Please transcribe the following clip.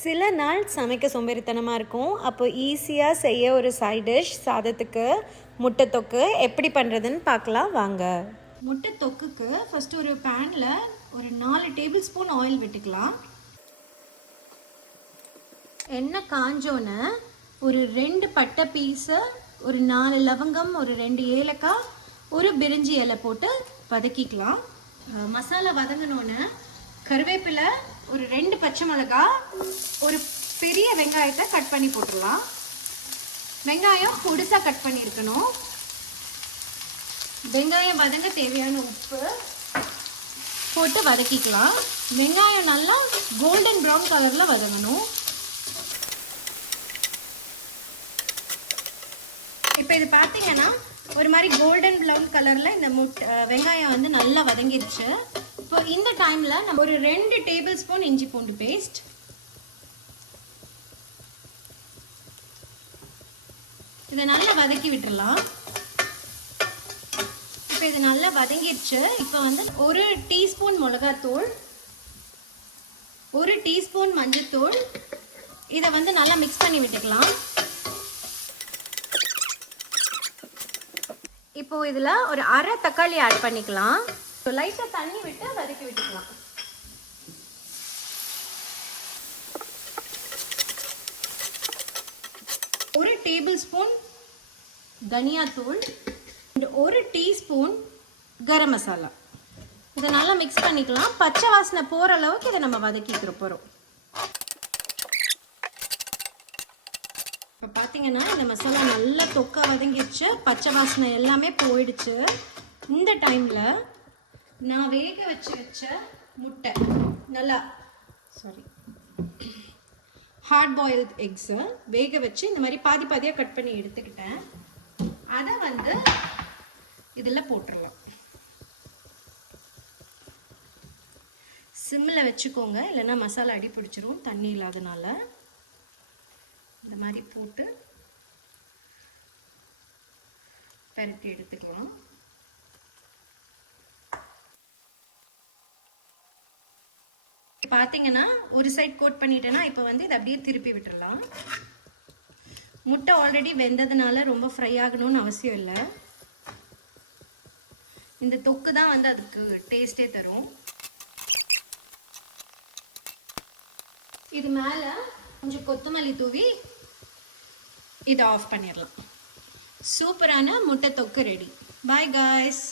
சில நாள் சமைக்க சோம்பேறித்தனமாக இருக்கும். அப்போ ஈஸியாக செய்ய ஒரு சைட் டிஷ் சாதத்துக்கு முட்டை தொக்கு எப்படி பண்ணுறதுன்னு பார்க்கலாம் வாங்க. முட்டை தொக்குக்கு ஃபஸ்ட்டு ஒரு பேனில் ஒரு 4 டேபிள் ஸ்பூன் ஆயில் விட்டுக்கலாம். எண்ணெய் காஞ்சோன்னு ஒரு 2 பட்டை பீஸு, ஒரு 4 லவங்கம், ஒரு 2 ஏலக்காய், ஒரு பிரிஞ்சி இலை போட்டு வதக்கிக்கலாம். மசாலா வதங்கினோன்னு கருவேப்பிலை, ஒரு 2 பச்சை மிளகாய், ஒரு பெரிய வெங்காயத்தை கட் பண்ணி போட்டுடலாம். வெங்காயம் பொடிசாக கட் பண்ணியிருக்கணும். வெங்காயம் வதங்க தேவையான உப்பு போட்டு வதக்கிக்கலாம். வெங்காயம் நல்லா கோல்டன் ப்ரௌன் கலரில் வதங்கணும். இப்போ இது பார்த்தீங்கன்னா ஒரு மாதிரி கோல்டன் ப்ரௌன் கலரில் இந்த வெங்காயம் வந்து நல்லா வதங்கிருச்சு. இப்போ இந்த டைமில் நம்ம ஒரு 2 டேபிள் ஸ்பூன் இஞ்சி பூண்டு பேஸ்ட், இதை நல்லா வதக்கி விட்டுடலாம். இப்போ இது நல்லா வதங்கிடுச்சு. இப்போ வந்து 1 டீஸ்பூன் மிளகாத்தூள், 1 டீஸ்பூன் மஞ்சத்தூள், இதை வந்து நல்லா மிக்ஸ் பண்ணி விட்டுக்கலாம். இப்போ இதில் ஒரு அரை தக்காளி ஆட் பண்ணிக்கலாம். லைட்டாக தண்ணி விட்டு வதக்கி விட்டுக்கலாம். ஒரு டேபிள் ஸ்பூன் தனியாத்தூள், 1 டீஸ்பூன் கரம் மசாலா, இதை நல்லா மிக்ஸ் பண்ணிக்கலாம். பச்சை வாசனை போகிற அளவுக்கு இதை நம்ம வதக்கிக்கிற போகிறோம். இப்போ பார்த்தீங்கன்னா இந்த மசாலா நல்லா தொக்கா வதங்கிடுச்சு, பச்சை வாசனை எல்லாமே போயிடுச்சு. இந்த டைமில் நான் வேக வச்ச முட்டை, நல்லா ஹார்ட் பாயில்ட் எக்ஸை வேக வச்சு இந்த மாதிரி பாதி பாதியாக கட் பண்ணி எடுத்துக்கிட்டேன். அதை வந்து இதில் போட்டுடலாம். சிம்மில் வச்சுக்கோங்க, இல்லைன்னா மசாலா அடி பிடிச்சிரும் தண்ணி இல்லாதனால. இந்த மாதிரி போட்டு பரட்டி எடுத்துக்கலாம். பார்த்தீங்கன்னா ஒரு சைட் கோட் பண்ணிட்டேன்னா இப்போ வந்து இதை அப்படியே திருப்பி விட்டுடலாம். முட்டை ஆல்ரெடி வெந்ததுனால ரொம்ப ஃப்ரை ஆகணும்னு அவசியம் இல்லை. இந்த தொக்கு தான் வந்து அதுக்கு டேஸ்டே தரும். இது மேலே கொஞ்சம் கொத்தமல்லி தூவி இதை ஆஃப் பண்ணிடலாம். சூப்பரான முட்டை தொக்கு ரெடி. Bye guys.